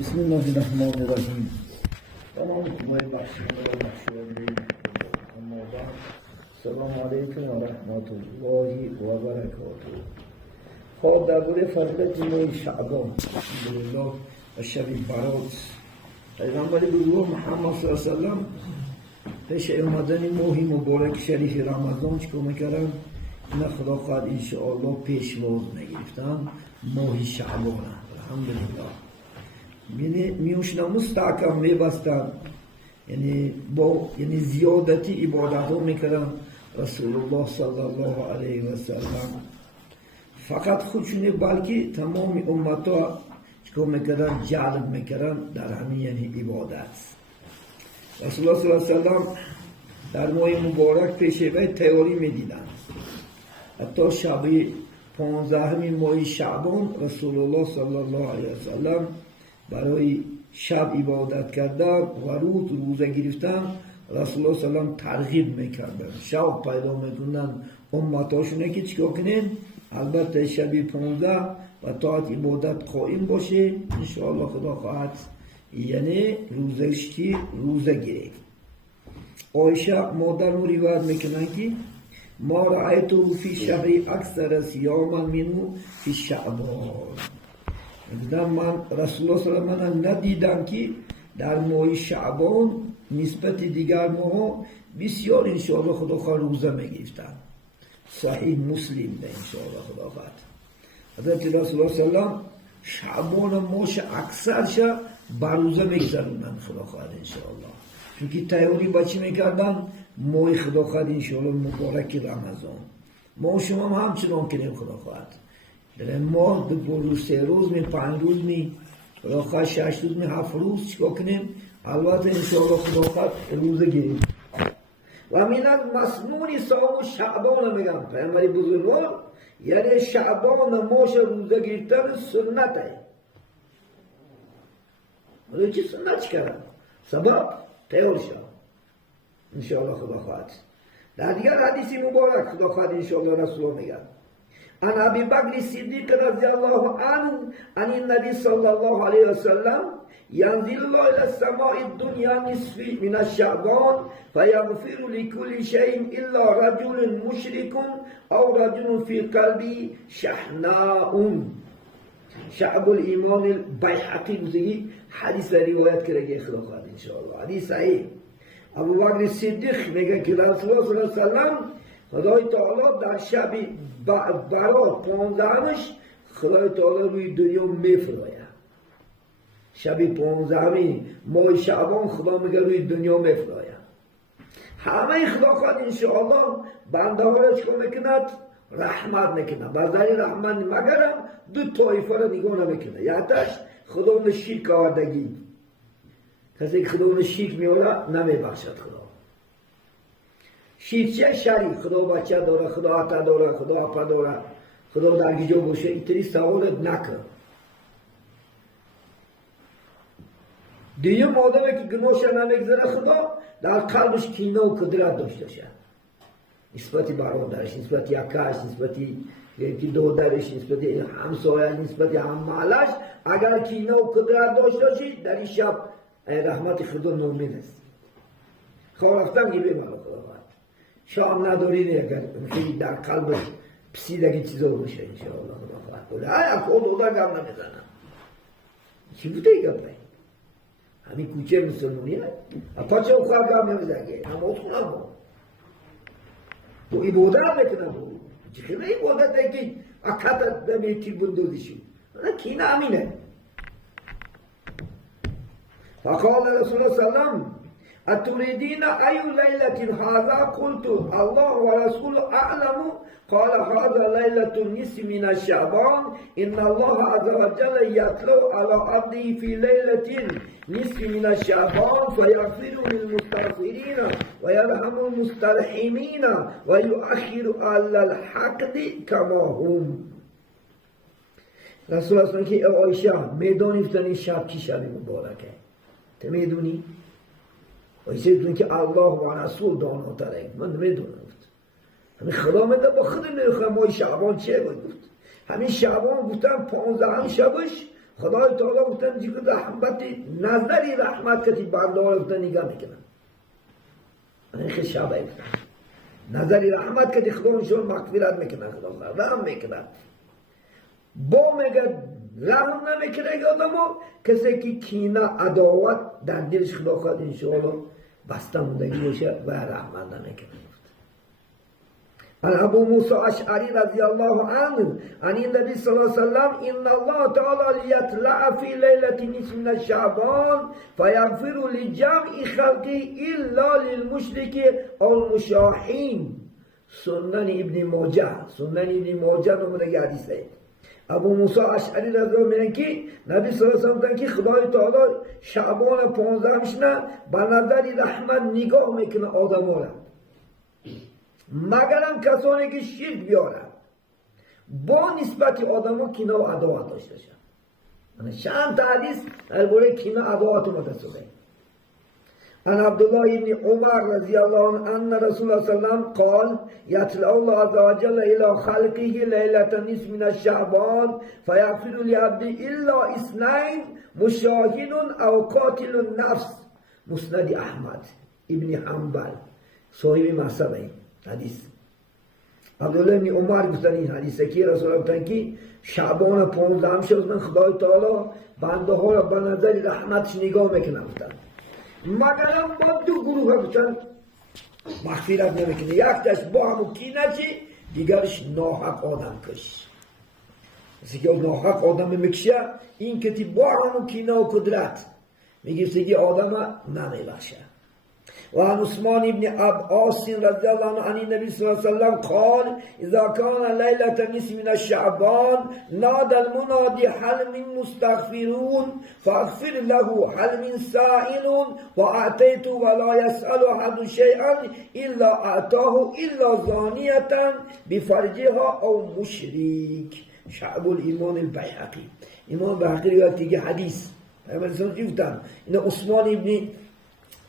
بسم الله الرحمن الرحیم. تمام کمای بخشنده اما بعد سلام علیکم و رحمت الله و برکاته. خب درباره فضیلت ماه شعبان الحمدلله و شب برات پیغمبر بزرگ محمد صلی الله علیه و سلم پیش اومدن ماه مبارک شریف رمضان چیکار میکردن؟ اینا خدا خواهد انشاءالله پیشواز نگرفتن ماه شعبان الحمدلله. میوشنا مستحکم میبستن، یعنی زیادتی عبادت ها میکردن رسول الله صلی الله علیه و سلم. فقط خودشونه بلکه تمام امت ها چکار میکردن؟ جلب میکردن در همین یعنی عبادت. رسول الله صلی الله علیه و سلم در ماه مبارک پیشوی تیاری میدیدن. حتی شب 15 ماه شعبان رسول الله صلی الله علیه و سلم برای شب عبادت کردن و روزه گرفتن رسول الله صلی الله علیه و ترغیب میکردن، شوق پیدا میکنن امتاشونه که چیکار کنین؟ البته شب 15 و طاعت عبادت قائم باشه انشاءالله خدا خواهد یعنی روزش که روزه گرفت. عایشه مادر روایت میکنن که ما رأیتو فی شهر اکثر صیاما منو فی شعبان. من رسول الله صلی الله علیه و سلم ندیدم که در ماه شعبان نسبت دیگر ماه بسیار انشاءالله خدا خواهد روزه میگرفتن. صحیح مسلم ده انشاءالله خدا خواهد. حضرت رسول الله صلی الله علیه و سلم شعبان ماش اکثرش بر روزه میگذرونن خدا خواهد انشاءالله، چونکه تیاری با چی میکردن؟ ماه خدا خواهد انشاءالله مبارک رمضان. ما شما هم همچنان کنیم خدا خواهد. در ماه دو روز 3 روز می 5 روز می خدا خواهد 6 روز می 7 روز چیکار کنیم؟ البته انشاءالله خدا خواهد روزه گیریم. و من از مسنون صوم شعبان میگم پیامبر بزرگوار، یعنی شعبان ماش روزه گرفتن سنته. ولی چی سنت چی کردن؟ سبب تیار شد انشاءالله خدا خواهد. در دیگر حدیثی مبارک خدا خواهد انشاءالله رسول میگم عن ابي بكر الصديق رضي الله عنه عن النبي صلى الله عليه وسلم ينزل الله الى السماء الدنيا نصف من الشعبان فيغفر لكل شيء الا رجل مشرك او رجل في قلبه شحناء. شعب الایمان البیهقی بزرگی حدیث روایت کرده خدا خواهد انشاءالله. حدیث صحیح. ابو بکر صدیق میگه که رسول الله صلی الله علیه وسلم خدای تعالی در شب برات 15مش خدای تعالی روی دنیا میفراید. شب 15 ماه شعبان خدا میگه روی دنیا میفراید. همه خدا خواهد انشاءالله بنده ها را چکار میکند؟ رحمت میکنه. بازاری رحمت مگرم دو طایفه را نگاه نمیکنه. یعنیش خدا اون شرک آوردگی، کسی که خدا اون شرک میوله نمیبخشد. خدا شیرچه شریف، خدا بچه داره، خدا عطا داره، خدا اپا داره، خدا در گیجا باشه، اینطوری سوالت نکن. دیگه آدمی که گناهش نمیگذره خدا در قلبش کینه و قدرت داشته شه نسبت برادرش، نسبت یکاش، نسبت دادرش، نسبت همسایه، نسبت هممحلش. اگر کینه و قدرت داشته باشی در این شب رحمت خدا نامید است. خواه رفتن گیبه مالا خدا باید شام ندارین اگر خیلی در قلب پسیدگی چیزا بشه انشاءالله خدا خواهد بوده. های اکل اودا گم نمیزنم چی بوده ای گم بایی؟ همین کوچه مسلمانی های اپا چه اخواه گم نمیزنگه هم اتخونم با تو عبادت میکنم با چه خیلی عبادت هایی که اکت نمی تیر بندازی شد کینه همینه. فقال رسول الله صلی اللہ علیہ وسلم اتريدين أي ليلة هذا؟ قلت الله ورسوله أعلم. قال هذا ليلة النصف من الشعبان إن الله عز وجل يتلو على عبده في ليلة نصف من شعبان فیغفر للمستغفرین و یرحم المسترحمین و یؤخر علی الحقد کما هم. رسول الله که عایشه میدونی فتنی شب کی شب مبارکه؟ تو میدونی؟ عایشه میدونی که الله و رسول داناتره. من نمیدونم. همین خدا میده با خود نمیخوام ماه شعبان چه گفت؟ همین شعبان گفتن 15 شبش خدای تعالی گفتن جیگر رحمت نظری رحمت کتی بنده ها گفتن نگاه میکنن. این خیلی شعبه گفتن نظری رحمت کتی خدا اونشون مغفرت میکنن، خدا رحم میکنن. با میگه رحم نمیکنه آدم ها کسی که کینه عداوت در دلش خدا خواهد انشاءالله بسته موندگی باشه و رحمت نمیکنه. عن ابو موسى اشعری رضی الله عنه عن النبي صلى الله عليه وسلم ان الله تعالى ليطلع في ليلة نصف من شعبان فيغفر لجميع خلقه الا للمشرك او المشاحين. سنن ابن ماجه نمونه حدیثه. ابو موسی اشعری رضی الله عنه میگه که نبی صلی الله علیه و سلم که خدای تعالی شعبان 15 میشنه با نظر رحمت نگاه میکنه آدم‌ها را، مگرم کسانی که شرک بیارن با نسبت آدم ها کینه و عداوت داشته باشن. چند حدیث درباره کینه عداوت متصله. عن عبدالله بن عمر رضی الله عنه ان رسول الله صلی الله علیه و سلم قال یطلع الله عز وجل الى خلقه لیلة نصف من شعبان فیغفر لعبده الا اثنین مشاهد او قاتل النفس. مسند احمد ابن حنبل صاحب مصنوی حدیث. عبدالله بن عمر گفتن این حدیثه که رسول الله گفتن که شعبان 15 شد من خدای تعالی بنده ها را به نظر رحمتش نگاه میکنم گفتن، مگرم با دو گروه گفتن مغفرت نمیکنه. یک تاش با همون کینه چی، دیگرش ناحق آدم کش. مثل که ناحق آدم میکشه این که با همون کینه و قدرت میگه آدم نمیبخشه. وعن عثمان بن عباس رضي الله عنه عن النبي صلى الله عليه وسلم قال إذا كان ليلة نصف من الشعبان نادى المنادي هل من مستغفرون فاغفر له هل من سائل وأعطيت ولا يسأل أحد شيئا إلا أعطاه إلا زانية بفرجها أو مشرك. شعب الإيمان البيهقي. إمام البيهقي روایت دیگه حدیث گفتم این عثمان ابن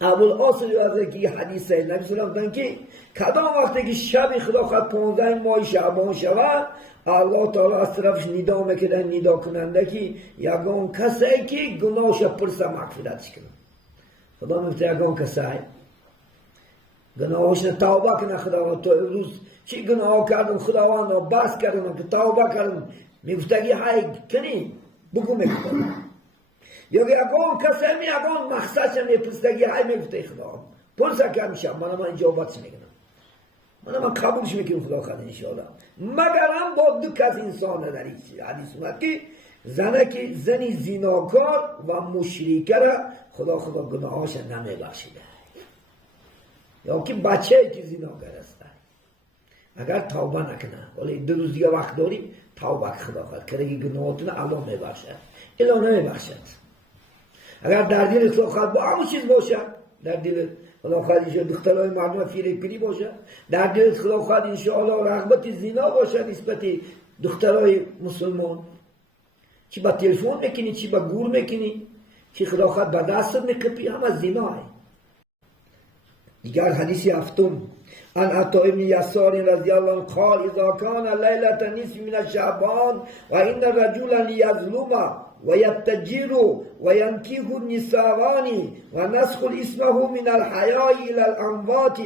ابوالعاص روایت که حدیث نبی صلی الله علیه و که کدام وقتی که شب خدا خواهد 15 ماه شعبان شود الله تعالی از طرفش ندا میکنه، ندا کننده که یگان کسی که گناهش پرسه مغفرتش کنه. خدا میگه یگان کسی گناهش توبه کنه خدا تو روز چی گناه کردم خداوند بس کردم که توبه کردم میگفته که های کنی بگو میکنم. یا اگان کسی همی اگان مخصص همی پرستگی های میگفته خدا پرسه که همیشه من اجابتش میکنم، من قبولش میکنم خدا خدا انشاءالله. مگر هم با دو کس انسان در حدیث اومد که زنی زیناکار و مشرکه را خدا گناهاش نمیبخشیده، یا که بچه که زیناکار است اگر توبه نکنه ولی 2 روز دیگه وقت داریم توبه خدا خواهد کرده که گناهاتون الله میبخشد الا نمیبخشد. اگر در دل خدا خواهد با همون چیز باشه، در دل خدا خواهد انشاء دخترهای مردم فیری باشه، در دل خدا خواهد انشاءالله رغبت زنا باشه نسبت دخترهای مسلمان، چی با تلفن میکنی چی با گور میکنی چی خدا خواهد با دستت میکپی همه زنا ہے. دیگر حدیث هفتم عن عطاء بن يسار رضي الله عنه قال إذا كان ليلة نصف من شعبان وإن الرجل ليظلم ويتجر وينكح النسوان ونسخ اسمه من الحياء إلى الأموات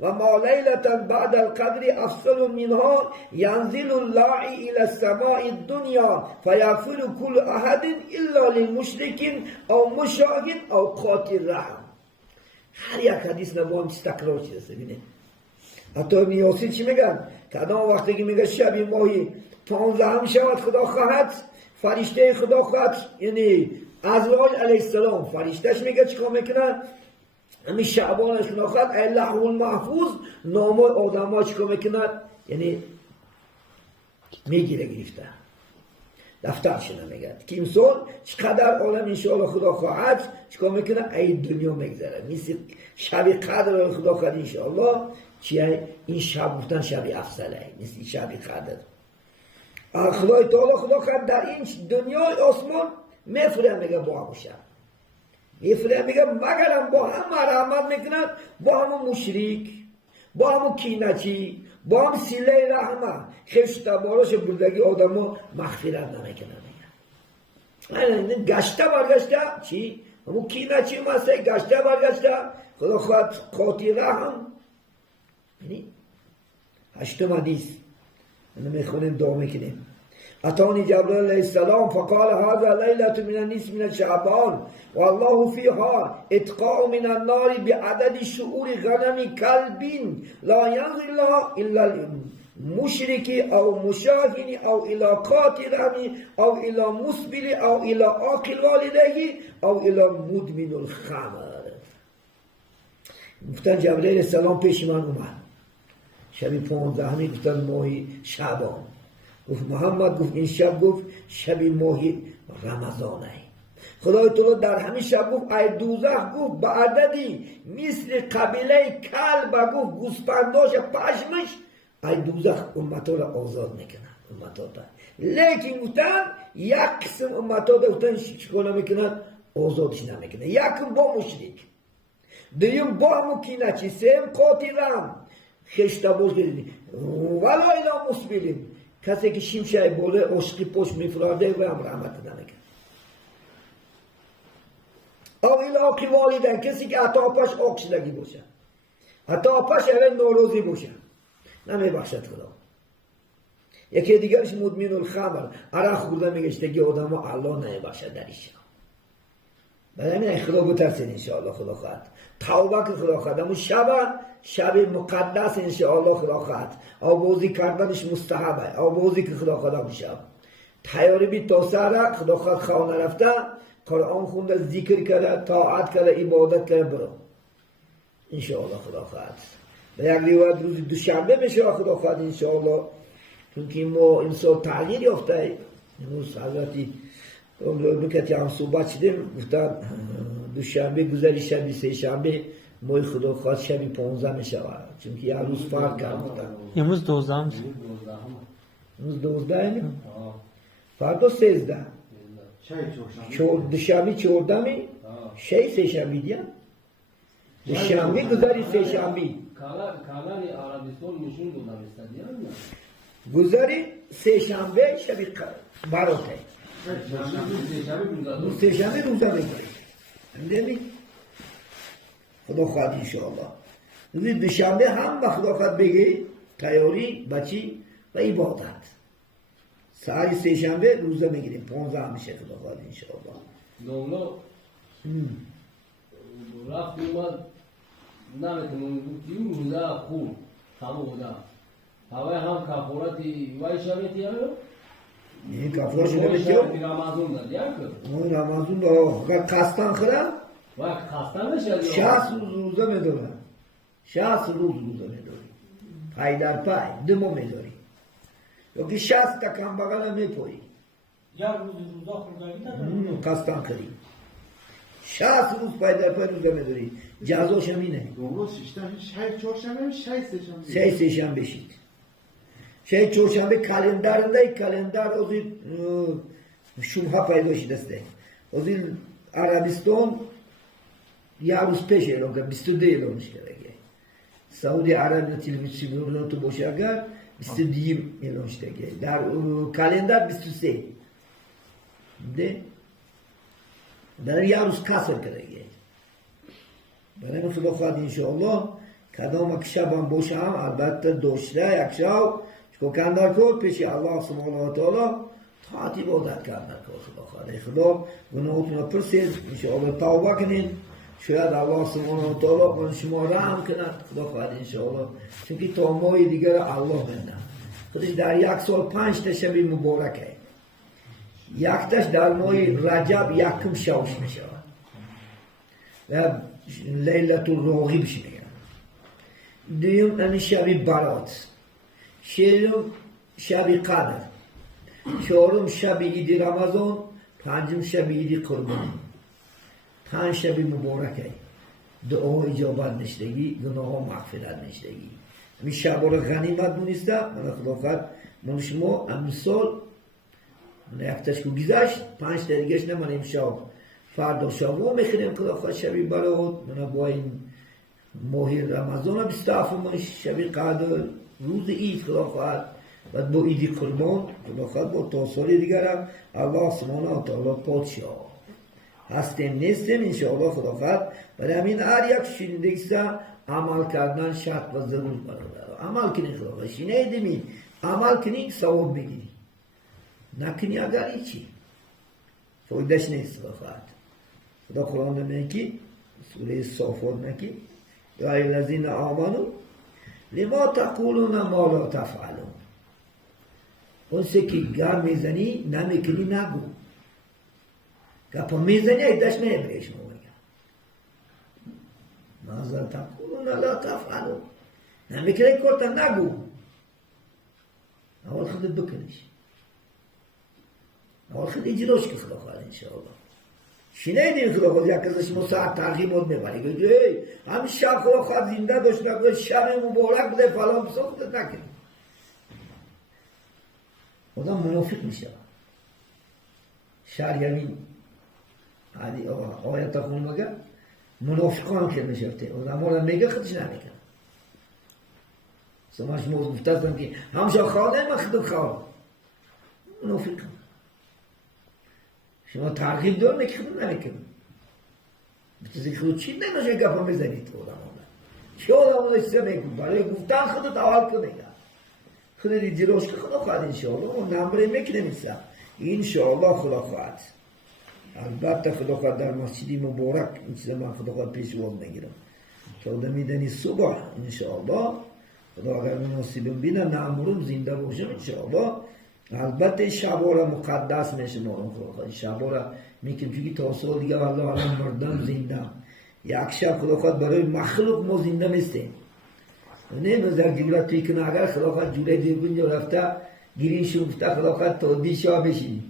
وما ليلة بعد القدر أفضل منها ينزل الله إلى السماء الدنيا فيغفر كل أحد إلا للمشرك أو مشاهد أو قاتل رحم. هر یک حدیث نباهم چیز تکرار چیزه. بینه حتی ابن یاسیر چی میگن؟ که ادام وقتی که میگه شب ماهی 15 هم شود خدا خواهد فرشته خدا خواهد یعنی عزرائیل علیه السلام فرشتهش میگه چیکار میکنن؟ همین شعبانش خدا خواهد لوح المحفوظ نام آدم ها چیکار میکنن؟ یعنی میگیره گرفته دفترشون میگه که انسان چقدر عالم انشاءالله خدا خواهد چیکار میکنه ای دنیا میگذره مثل شب قدر خدا خواهد انشاءالله چیه این شب گفتن شب افضله مثل شب قدر خدای تعالی خدا خواهد در این دنیای آسمان میفره میگه با همون شب میفره میگه مگرم با هم رحمت میکنند با همون مشرک با همون کینچی با هم سیله رحمه خشتباراش بردگی آدم ها مغفرت نمیکنه میگه گشته برگشته چی؟ همون کینچی مسته گشته برگشته خدا خواهد قاطی رحم یعنی هشتم حدیث میخونیم دعا میکنیم اتانی جبرائیل علیه السلام فقال هذا لیلة من النصف من شعبان والله فيها اتقاء من النار بعدد شعور غنم كلب لا ينظر الله الا المشرك او مشاهن او الى قاتل او الى مسبل او الى عاقل والديه او الى مدمن الخمر. گفتن جبرائیل علیه السلام پیش من اومد شب 15 گفتن ماهی شعبان گفت محمد گفت این شب گفت شب ماهی رمضانه خدای تعالی در همین شب گفت ای دوزخ گفت به عددی مثل قبیله کلب گفت گوسپنداش پشمش ای دوزخ امتا را آزاد میکنن امتا را لیکن گفتن یک قسم امتا را گفتن چیکار نمیکنن آزادش نمیکنن یکم با مشرک دویم با همون کینچی سیم قاطرم خشتباز گردی ولا اینا مسبیلیم کسی که شیمشای بوله عشقی پشت میفراده و هم رحمت نمیکنه او ایلاقی والدن کسی که حتی آپاش آقشلگی باشه حتی آپاش اول ناروزی باشه نمیبخشد خدا یکی دیگرش مدمن الخمر عرق خورده میگشتگی آدم ها الله نمیبخشد درش برای همین خدا بترسین انشاءالله خدا خواهد توبه که خدا خواهد همون شب مقدس انشاءالله خدا خواهد آوازی کردنش مستحبه آوازی که خدا خواهد همون شب تیاری بی تا سر خدا خواهد خانه رفته قرآن خونده ذکر کرده طاعت کرده عبادت کرده برو انشاءالله خدا خواهد و یک روایت روز دوشنبه بشه خدا خواهد انشاءالله چون که ما انسان تغییر یافته امروز حضرتی بکتی هم صحبت شدیم گفتن دوشنبه گذری شبی سه شنبه ماه خدا خواهد شبی 15 می شود چون که یک روز فرق کرد بودن امروز 12 امروز 12 فردا 13 دوشنبه 14 می شی سه شنبه دیم دوشنبه گذری سه شنبه کانال عربستان نشون دادن استادیان گذری سه شنبه شبی باروته سه شنبه روزه میگیری خدا خواهد انشاءالله روز دوشنبه هم و خدا خواهد بگی تیاری بچی و عبادت ساعت سه شنبه روزه میگیریم 15 میشه خدا خواهد انشاءالله دولا رفت اومد نمیتونم گفتیم روزه خوب همه بوده هوای هم کفارتی وای شبیتی همه این کفار شده بکیو رمضان داد یک اون رمضان با قصدان خرم و قصدان نشد 60 روز روزه میدارن 60 روز روزه میداری پای در پای دمو میداری یا که 60 تا کم بغل میپوی یک روز روزا خوردگی ندارم قصدان خری 60 روز پای در پای روزه میداری جزاش همینه روز شش چهارشنبه سه شنبه شید شاید چهارشنبه کلندر از شمها پیدا شده است از عربستان یک روز پیش اعلام کرد 22 اعلامش کرده سعودی عرب تلویزیون تو باشه اگر 22 اعلام شده در کلندر 23 ده در یک روز کسر کرده برای خدا خواهد انشاءالله کدام شب هم باشه هم البته داشته یک شب چکو کندر کن پیش الله سبحانه و تعالی طاعت عبادت کندر کن خدا خواهد خدا گناهتون رو پرسید انشاءالله توبه کنین شاید الله سبحانه و تعالی من شما رحم کند خدا خواهد انشاءالله چونکه تا ماه دیگر الله بنده خودش در یک سال 5 تا شب مبارکه یک تاش در ماه رجب یکم شوش می شود و لیلت الراغبش میگن دویم این شب برات شیلم شب قدر چهارم شب عید رمضان، پنجم شب عید قربانی. 5 شب مبارکه، دعا اجابت نشدگی، گناه مغفرت نشدگی. همین شب رو غنیمت دونسته، من خدا خواهد من شما امسال من هفتهش که گذشت 5 تا دیگهش نه، من امشب فردا شبا میخوریم خدا خواهد شبی برات. من با این ماه رمضان 27 شب قدر روز عید خدا خواهد و با عید قربان خدا خواهد با تا سال دیگر الله سبحانه و تعالی پادشاه هستیم نیستیم انشاءالله خدا خواهد. برای همین هر یک شنیدگیسته عمل کردن شرط و ضرور برادر. عمل کنی خدا خواهد، شنیدمی عمل کنی ثواب بگیری، نکنی اگر هیچی فایدهش نیست خدا خواهد. خدا قرآن میگه که سوره صافات میگه یا ای الذین آمنو لما تقولون ما لا تفعلون. اون سه که گام میزنی نمیکنی نگو، گپا میزنی ایدش نمیگه شما بگم ماذا تقولون لا تفعلون، نمیکنی کارتا نگو. اول خودت بکنیش، اول خود اجراش که خدا خواهد انشاءالله. شنیدیم خدا خواهد یک ازش ما ساعت ترغیبات میبری گوید هم شب خدا خواهد زنده داشت نگوید شب مبارک بده فلان بسا خودت نکنی. آدم منافق میشه. شعر یمین آیت خون مگه منافقان که میشفته آدم ها میگه خودش نمیکنه. سماش موز گفته هستم که همشا خواهده من خودم خواه منافق. شما ترغیب دار میگه خودم نمیکنم بتازی خود چی نمیشه گفت میزنید تو آدم ها چه آدم ها ایسته میگم برای گفتن خودت اول که میگه خودت جلوش که خدا خواهد انشاءالله و نمبره میکنه نیسته انشاءالله خدا خواهد. البته خدا خواهد در مسجدی مبارک این چیزه من خدا خواهد پیشواز میگیرم که آدم میدنی صبح انشاءالله خدا اگر مناسبم بینه نمبرم زنده باشم انشاءالله. البته شبا را مقدس میشمارم خدا خواهد، شبا را میکنم چونکه تا سال دیگه والله الان مردم زنده یک شب خدا خواهد برای مخلوق ما زنده میستیم نه نظر جورت توی کنه اگر خدا خواهد جوره دیرگون جو رفته گیرین شوفته خدا خواهد تا دیشا بشی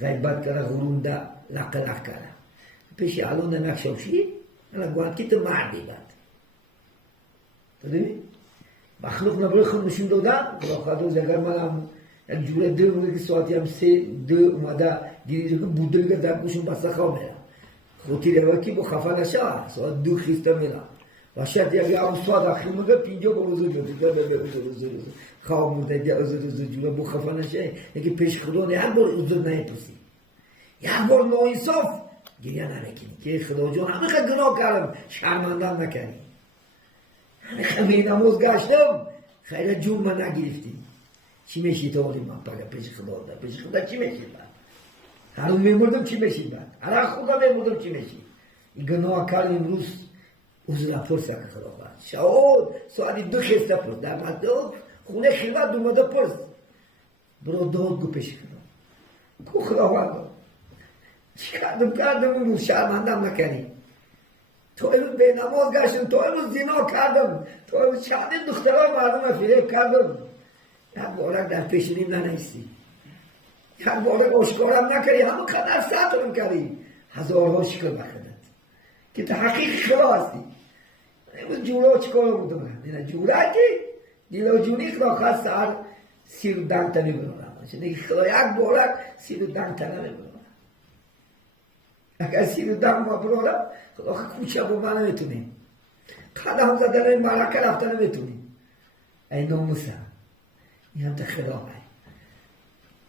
غیبت کرده غرونده لق کرده پیشی الان نکشاب شی الان گوهد که تو مردی بد تو دیمی مخلوق نبرای خود نشون دادن خدا خواهد روز اگر من هم یک جوره دو بوده که ساعتی هم 3-2 اومده گیری که بودل که در گوشون بسته خواه میره خودی روی که با خفه نشه ساعت 2 خیسته میره و شاید یک هم ساعت اخیر مگه 50 با وزر داده خواه مونده یا وزر جوره با خفه نشه یکی پیش خدا نه یک بار وزر نمیپرسی یک بار ناانصاف گریه نمیکنی که خدا جان همه خیلی گناه کردم شرمندم نکنی همه خیلی نماز گشتم خیلی جون من نگرفتی چی میشی تو آلی من پاگه پیش خدا ده پیش خدا چی میشی بعد هرون میمردم چی میشی بعد هر خدا میمردم چی میشی این گناه کرد امروز وزر پرسه که خدا باید شاید ساعتی 2 خسته پرس در مدد خونه خیمت دومده پرس برو داد گو پیش خدا کو خدا باید چی کردم امروز شرمندم نکنی تو امروز به نماز گشتم تو امروز زنا کردم تو امروز شهده دختران مردم فریب کردم یک بارک در پیشنیم ننیستی یک بارک اشکارم نکردی همون قدر سطرم کردی هزارها شکر بخدت که تا حقیق خدا هستی. امروز جورا چکار بودم من جورا که دیلا جونی خدا خواست سر 32 تنه بنارم چون خدا یک بارک 32 تنه بنارم اگر 32 ما بنارم خدا کوچه با من نمیتونیم قدم زدن ملکه رفتن نمیتونیم ای ناموسه این هم تا خدا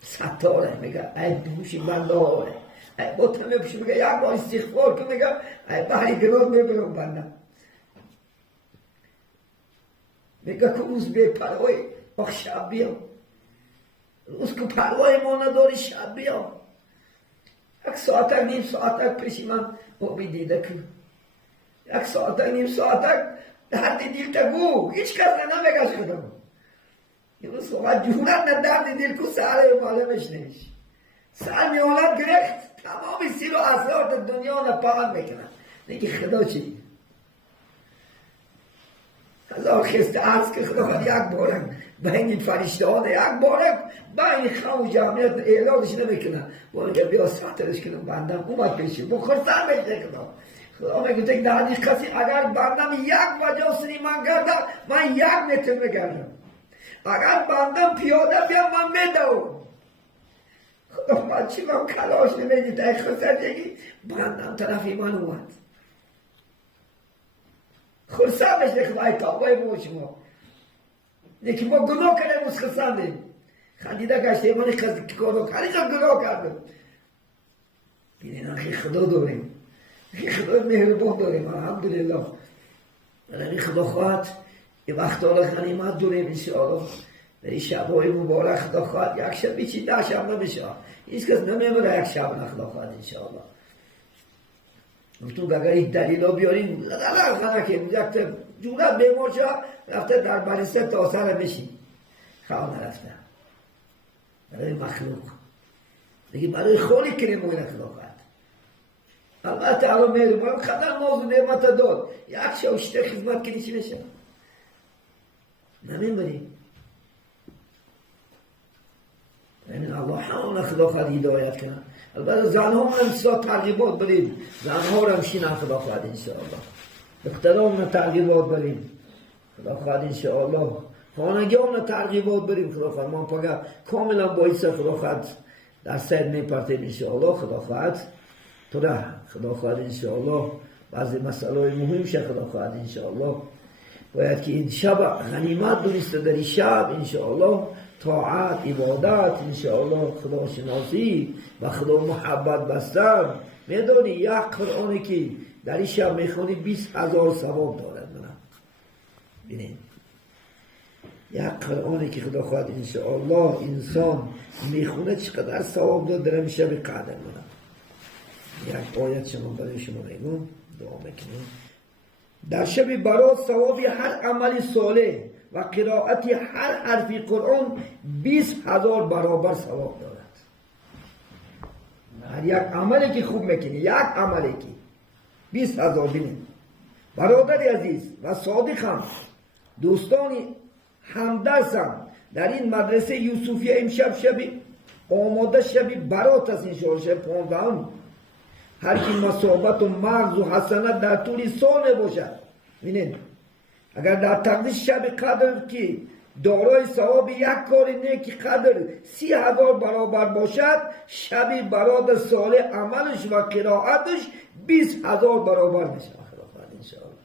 ستاره میگه ای دوشی بنده های ای با تمه بشی میگه یک با استغفار که میگه ای بحری گناه میبرم بنده میگه که روز به پروای وقت شب بیام روز که پروای ما نداری شب بیام یک ساعتک نیم ساعتک پیشی من بابی دیده که یک ساعتک نیم ساعتک درد دیل تا گو هیچ کس نمیگه شدم یه روز فقط جونت نه درد دیل که سهره مالمش نمیشه سر میولد گرفت تمام سیر و اسرار دنیا نپاهم میکنن نگه خدا چی هزار خسته عرض که خداوند یک بارک بین فرشتهان یک بارک بین خم و جمعیت اعلانش نمیکنن باید که بیا ساترش کنم بندم اومد پیشی بخورسن بشه کنم خدا میگه در حدیث کسی اگر بندم یک وجه سری من گردم من 1 متر میگردم اگر بندم پیاده بیام من میدم خدا من چی من کلاش نمیدی تا خسرجگی بندم طرفی من اومد خرسان بشه خدای توبه بو شما یکی ما گناه کردیم از خرساندیم خندیده گشته من کارو کردیم گناه کردیم بینین آخی خدا داریم آخی خدا مهربان داریم الحمدلله ولی خدا خواهد یه وقت حالا غنیمت داریم انشاءالله در این شبهای مبارک خدا خواهد یک شب بیچی 10 شب نمیشه هیچ کس نمیمونه یک شب نه خدا خواهد انشاءالله گفتم اگر این دلیل ها بیاریم لغنه که یک جورت بیمار شد رفته در بریسته تا سر بشین خواه نرفته برای مخلوق دیگه برای خالی کنیم باید خدا خواهد البته الان مهربان قدر ناز و نعمت داد یک شوشته خدمت کنی چی بشه نمیمونی یعنی الله همون خدا خواهد هدایت کنه البته زنها هم سا ترغیبات بریم زنها رو هم شینن خدا خواهد انشاءالله دخترها هم ترغیبات بریم خدا خواهد انشاءالله خانگی هم ترغیبات بریم خدا خواهد ما پاگه کاملا باعث خدا خواهد در سر میپرتیم انشاءالله خدا خواهد تو ده خدا خواهد انشاءالله بعضی مسئله مهم شه خدا خواهد انشاءالله باید که این شب غنیمت دونسته در این شب انشاءالله طاعت عبادت انشاءالله خدا شناسی و خدا محبت بستن میدونی یک قرآنی که در این شب میخونی 20,000 ثواب دارد منم بینید یک قرآنی که خدا خواهد انشاءالله انسان میخونه چقدر ثواب داد در این شب قدر منم یک آیت شما برای شما میگم دعا میکنیم در شب برات ثوابی هر عمل صالح و قرائت هر حرفی قرآن 20,000 برابر ثواب دارد هر یک عملی که خوب میکنی یک عملی که 20,000 بینید برادر عزیز و صادقم دوستانی همدرسم در این مدرسه یوسفیه امشب شبی آماده شبی برات است انشاءالله شب 15 هر کی مصابت و مغز و حسنت در طول سال باشد بینید اگر در تقدیر شب قدر که دارای ثواب یک کار نیک قدر 30,000 برابر باشد شب برات صالح عملش و قرائتش 20,000 برابر میشه انشاءالله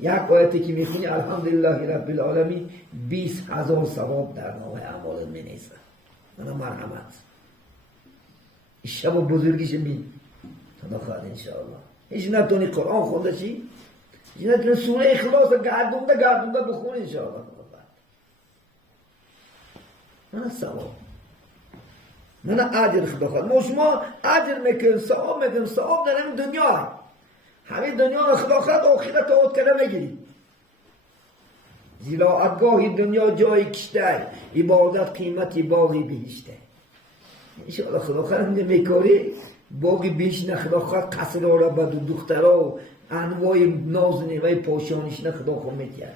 یک آیتی که میخونی الحمدلله رب العالمین 20,000 ثواب در نامه اعمال مینیسه منو مرحمت شب بزرگیش بین خدا خواهد انشاءالله هیچ نتونی قرآن خونده چی؟ هیچ نتونی سوره اخلاص گردونده بخون انشاءالله من ثواب من اجر خدا خواهد ما شما اجر میکنیم ثواب میکنیم ثواب در این دنیا همین دنیا رو خدا خواهد آخرت آت کنه میگیریم زیراعتگاهی دنیا جای کشته عبادت قیمتی باقی بهشته انشاءالله خدا خواهد میکاری باقی بیش نه خدا خواهد قصر را بدو دخترها و انواع ناز و نیمه پاشانش نه خدا خواهد میتید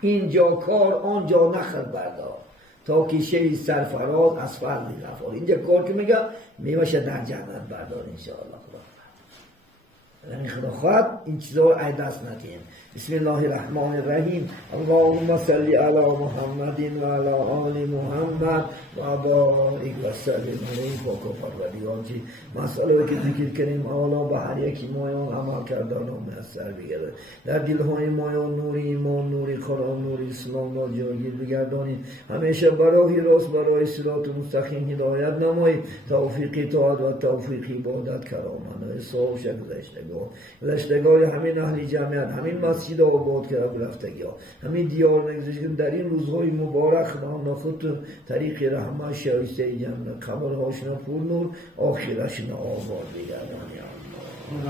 اینجا کار آنجا نخد بردار تا که شوی سرفراز از فرد غفار اینجا کار که میگه میوشه در جنت بردار انشاءالله خدا خواهد خدا خواهد این چیزا رو ای دست نتیم بسم الله الرحمن الرحیم اللهم صل علی محمد و علی آل محمد و بارک و سلم علیه با کفر چی مسئله که ذکر کنیم اولا به هر یکی مایان عمل کردن و مؤثر بگرده در دلهای مایان نور ایمان نور قرآن نور اسلام را جایگیر بگردانیم همیشه برای راست برای صراط مستقیم هدایت نمایید توفیق اطاعت و توفیق عبادت کرامانه صاحب شد گذشتگاه همین اهل جمعیت همین مسجد آباد کرد رفتگی ها همین دیار نگذاشتیم در این روزهای مبارک خدا خود طریق رحمت شایسته جنت قبرهاشون پر نور آخرشون آباد بگردان